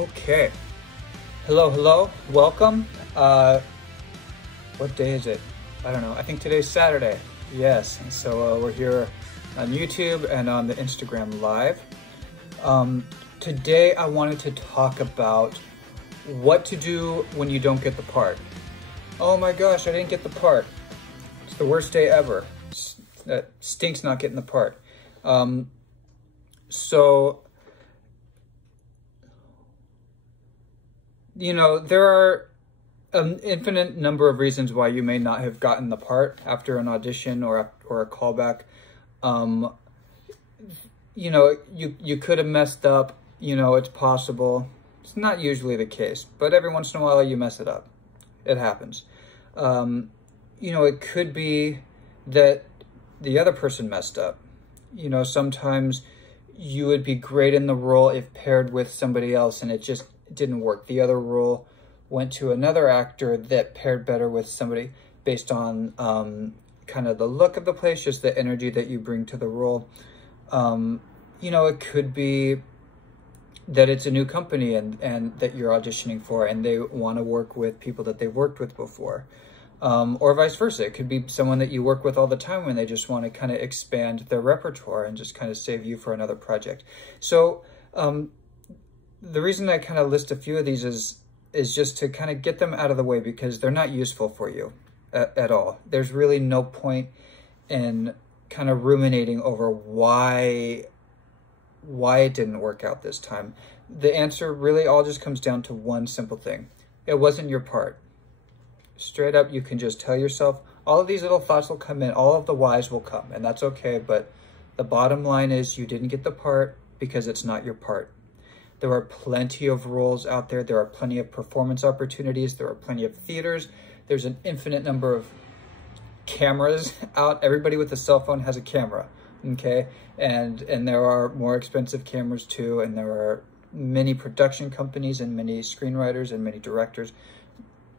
Okay. Hello, welcome. What day is it? I don't know. I think today's Saturday. Yes, and so we're here on YouTube and on the Instagram Live. Today I wanted to talk about what to do when you don't get the part. Oh my gosh, I didn't get the part. It's the worst day ever. That stinks not getting the part. You know, there are an infinite number of reasons why you may not have gotten the part after an audition or a callback. You know, you could have messed up. You know, it's possible. It's not usually the case, but every once in a while you mess it up. It happens. You know, it could be that the other person messed up. You know, sometimes you would be great in the role if paired with somebody else and it just didn't work. The other role went to another actor that paired better with somebody based on kind of the look of the place, just the energy that you bring to the role. You know, it could be that it's a new company and that you're auditioning for and they want to work with people that they've worked with before. Or vice versa. It could be someone that you work with all the time and they just want to kind of expand their repertoire and just kind of save you for another project. So the reason I kind of list a few of these is just to kind of get them out of the way because they're not useful for you at all. There's really no point in kind of ruminating over why it didn't work out this time. The answer really all just comes down to one simple thing. It wasn't your part. Straight up, you can just tell yourself, all of these little thoughts will come in, all of the whys will come, and that's okay, but the bottom line is you didn't get the part because it's not your part. There are plenty of roles out there. There are plenty of performance opportunities. There are plenty of theaters. There's an infinite number of cameras out. Everybody with a cell phone has a camera, okay? And there are more expensive cameras too, and there are many production companies and many screenwriters and many directors.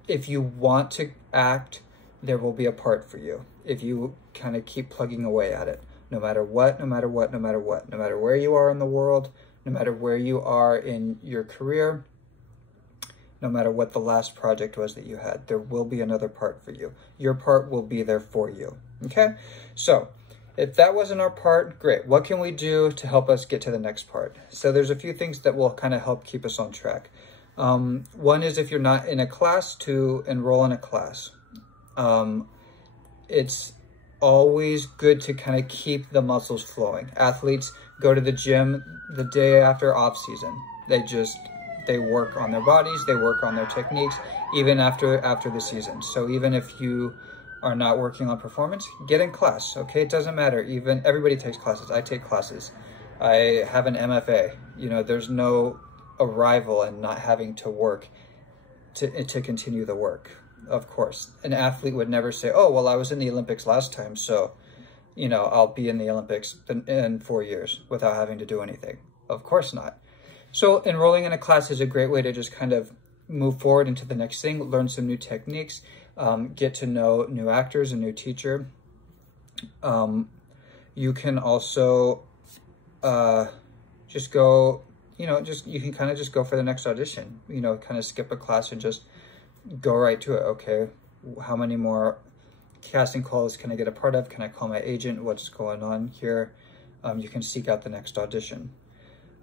If you want to act, there will be a part for you if you kind of keep plugging away at it, no matter what, no matter where you are in the world, no matter where you are in your career, no matter what the last project was that you had, there will be another part for you. Your part will be there for you, okay? So if that wasn't our part, great. What can we do to help us get to the next part? So there's a few things that will kind of help keep us on track. One is if you're not in a class, to enroll in a class. It's always good to kind of keep the muscles flowing. Athletes go to the gym the day after off season. They work on their bodies, they work on their techniques, even after the season. So even if you are not working on performance, get in class, okay? It doesn't matter. Even everybody takes classes. I take classes. I have an MFA. You know, there's no arrival and not having to work to continue the work. Of course, an athlete would never say, oh, well, I was in the Olympics last time, so, you know, I'll be in the Olympics in 4 years without having to do anything. Of course not. So enrolling in a class is a great way to just kind of move forward into the next thing, learn some new techniques, get to know new actors, a new teacher. You can also just go, you know, you can kind of just go for the next audition, you know, kind of skip a class and just go right to it. Okay, how many more casting calls can I get a part of? Can I call my agent? What's going on here? You can seek out the next audition.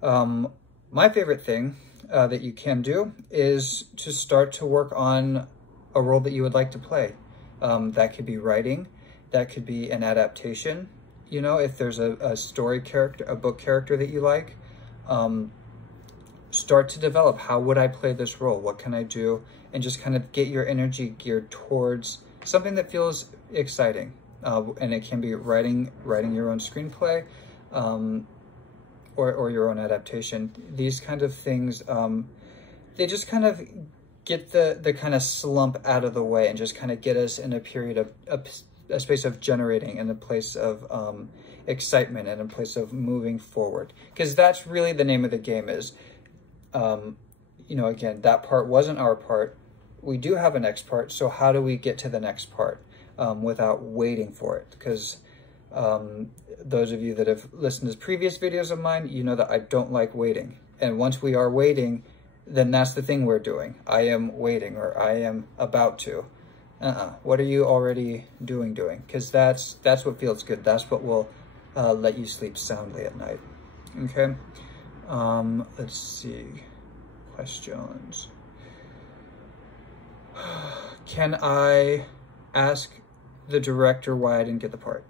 My favorite thing that you can do is to start to work on a role that you would like to play. That could be writing, that could be an adaptation. You know, if there's a story character, a book character that you like, start to develop, how would I play this role? What can I do? And just kind of get your energy geared towards something that feels exciting. And it can be writing your own screenplay, or your own adaptation. These kind of things, they just kind of get the kind of slump out of the way and just kind of get us in a period of a space of generating and a place of excitement and a place of moving forward. Because that's really the name of the game is, you know, again, that part wasn't our part. We do have a next part, so how do we get to the next part without waiting for it? Because those of you that have listened to previous videos of mine, you know that I don't like waiting. And once we are waiting, then that's the thing we're doing. I am waiting, or I am about to. What are you already doing? Because that's what feels good. That's what will let you sleep soundly at night. Okay. Let's see. Questions. Can I ask the director why I didn't get the part?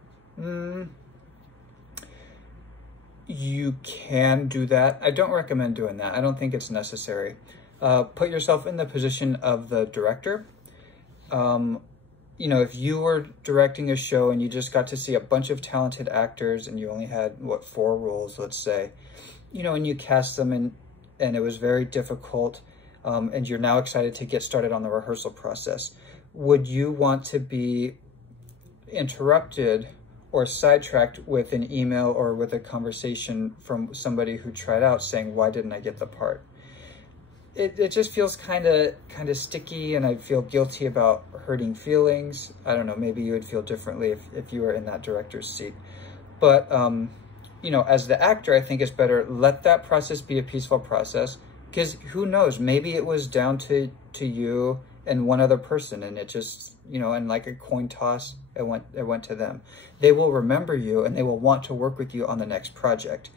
You can do that. I don't recommend doing that. I don't think it's necessary. Put yourself in the position of the director. You know, if you were directing a show and you just got to see a bunch of talented actors and you only had, 4 roles, let's say, you know, and you cast them and it was very difficult, and you're now excited to get started on the rehearsal process, would you want to be interrupted or sidetracked with an email or with a conversation from somebody who tried out saying, why didn't I get the part? It just feels kind of sticky, and I feel guilty about hurting feelings. I don't know, maybe you would feel differently if you were in that director's seat. But, you know, as the actor, I think it's better, let that process be a peaceful process, because who knows, maybe it was down to you and one other person, and it just, you know, and like a coin toss, it went to them. They will remember you and they will want to work with you on the next project.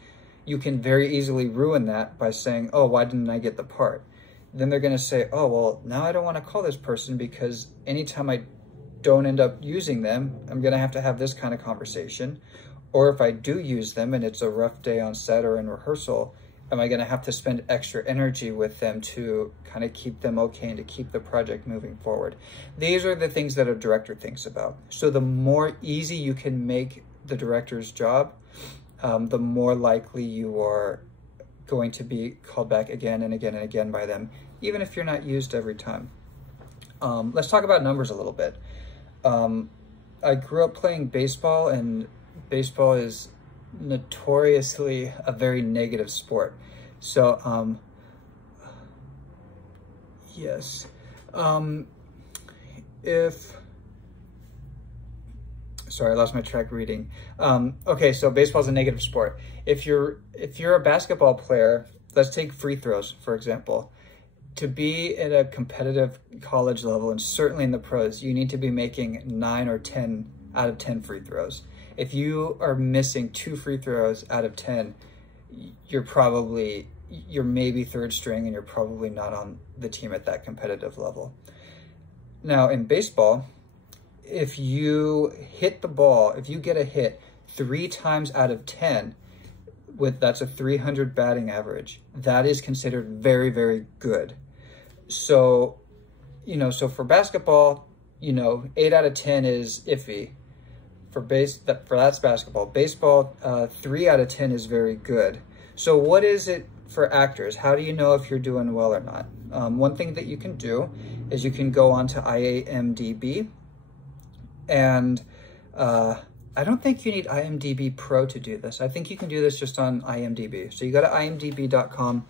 You can very easily ruin that by saying, oh, why didn't I get the part? Then they're going to say, oh, well, now I don't want to call this person because anytime I don't end up using them, I'm going to have this kind of conversation. Or if I do use them and it's a rough day on set or in rehearsal, am I going to have to spend extra energy with them to kind of keep them okay and to keep the project moving forward? These are the things that a director thinks about. So the more easy you can make the director's job, the more likely you are going to be called back again and again and again by them, even if you're not used every time. Let's talk about numbers a little bit. I grew up playing baseball, and baseball is notoriously a very negative sport. So, yes. Sorry, I lost my track reading. Okay, so baseball is a negative sport. If you're a basketball player, let's take free throws, for example. To be at a competitive college level, and certainly in the pros, you need to be making 9 or 10 out of 10 free throws. If you are missing 2 free throws out of 10, you're maybe third string, and you're probably not on the team at that competitive level. Now, in baseball, if you hit the ball, if you get a hit 3 times out of 10, that's a 300 batting average, that is considered very, very good. So, you know, so for basketball, you know, 8 out of 10 is iffy. That's basketball. Baseball, 3 out of 10 is very good. So what is it for actors? How do you know if you're doing well or not? One thing that you can do is you can go on to IMDb, and I don't think you need IMDb Pro to do this. I think you can do this just on IMDb. So you go to imdb.com,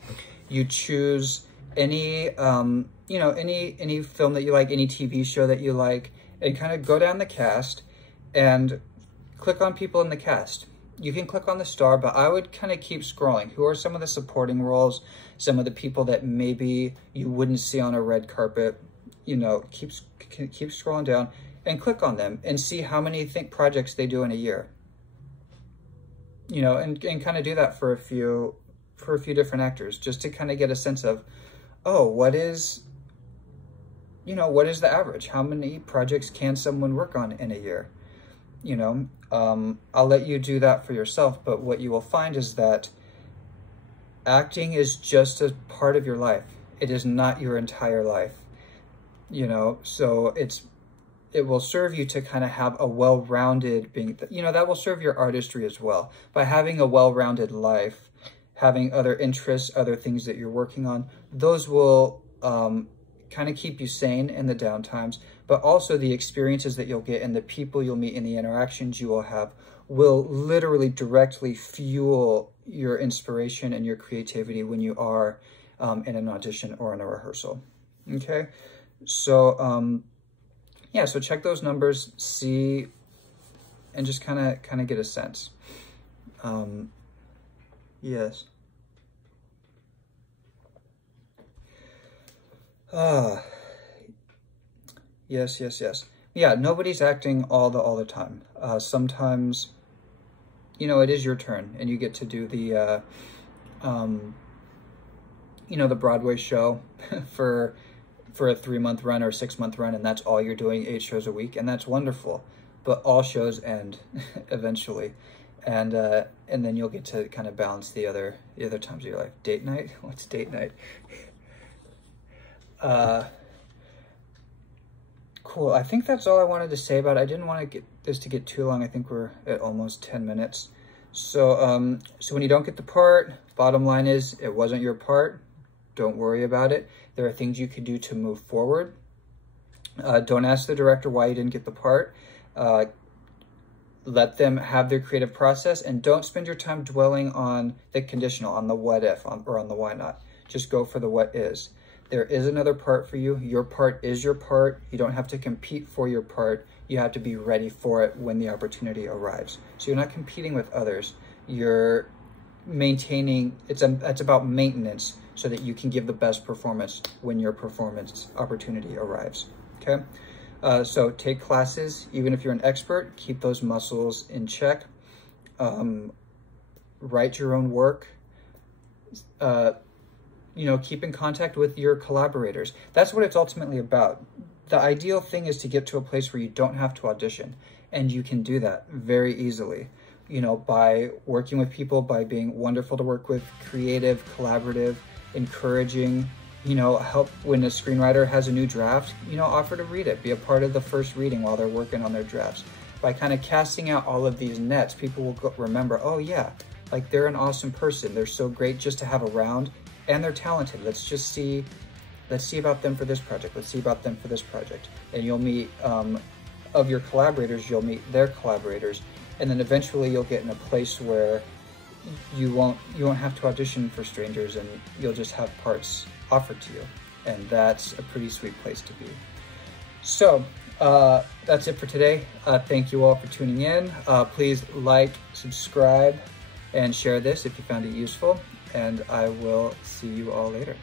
you choose any, you know, any film that you like, any TV show that you like, and kind of go down the cast and click on people in the cast. You can click on the star, but I would kind of keep scrolling. Who are some of the supporting roles? Some of the people that maybe you wouldn't see on a red carpet? You know, keep scrolling down and click on them and see how many projects they do in a year. You know, and kind of do that for a few different actors, just to kind of get a sense of, oh, what is the average? How many projects can someone work on in a year? You know, I'll let you do that for yourself, but what you will find is that acting is just a part of your life. It is not your entire life, you know, so it will serve you to kind of have a well-rounded that will serve your artistry as well. By having a well-rounded life, having other interests, other things that you're working on, those will kind of keep you sane in the downtimes, but also the experiences that you'll get and the people you'll meet and the interactions you will have will literally directly fuel your inspiration and your creativity when you are in an audition or in a rehearsal. Okay, so yeah, so check those numbers, see, and just kind of get a sense. Yes. Yes, yes, yes. Yeah, nobody's acting all the time. Sometimes, you know, it is your turn and you get to do the, you know, the Broadway show for a 3-month run or 6-month run, and that's all you're doing, 8 shows a week, and that's wonderful. But all shows end eventually, and then you'll get to kind of balance the other times of your life. Date night? What's date night? Cool. I think that's all I wanted to say about it. I didn't want to get this to get too long. I think we're at almost 10 minutes. So, so when you don't get the part, bottom line is it wasn't your part. Don't worry about it. There are things you could do to move forward. Don't ask the director why you didn't get the part. Let them have their creative process, and don't spend your time dwelling on the conditional, on the what if, or on the why not. Just go for the what is. There is another part for you. Your part is your part. You don't have to compete for your part. You have to be ready for it when the opportunity arrives. So you're not competing with others. You're maintaining, it's about maintenance so that you can give the best performance when your performance opportunity arrives, okay? So take classes, even if you're an expert, keep those muscles in check. Write your own work. You know, keep in contact with your collaborators. That's what it's ultimately about. The ideal thing is to get to a place where you don't have to audition, and you can do that very easily, you know, by working with people, by being wonderful to work with, creative, collaborative, encouraging, you know, help when a screenwriter has a new draft, you know, offer to read it, be a part of the first reading while they're working on their drafts. By kind of casting out all of these nets, people will remember, oh yeah, like they're an awesome person. They're so great just to have around, and they're talented. Let's see about them for this project. Let's see about them for this project. And you'll meet, of your collaborators, you'll meet their collaborators. And then eventually you'll get in a place where you won't have to audition for strangers, and you'll just have parts offered to you. And that's a pretty sweet place to be. So that's it for today. Thank you all for tuning in. Please like, subscribe, and share this if you found it useful. And I will see you all later.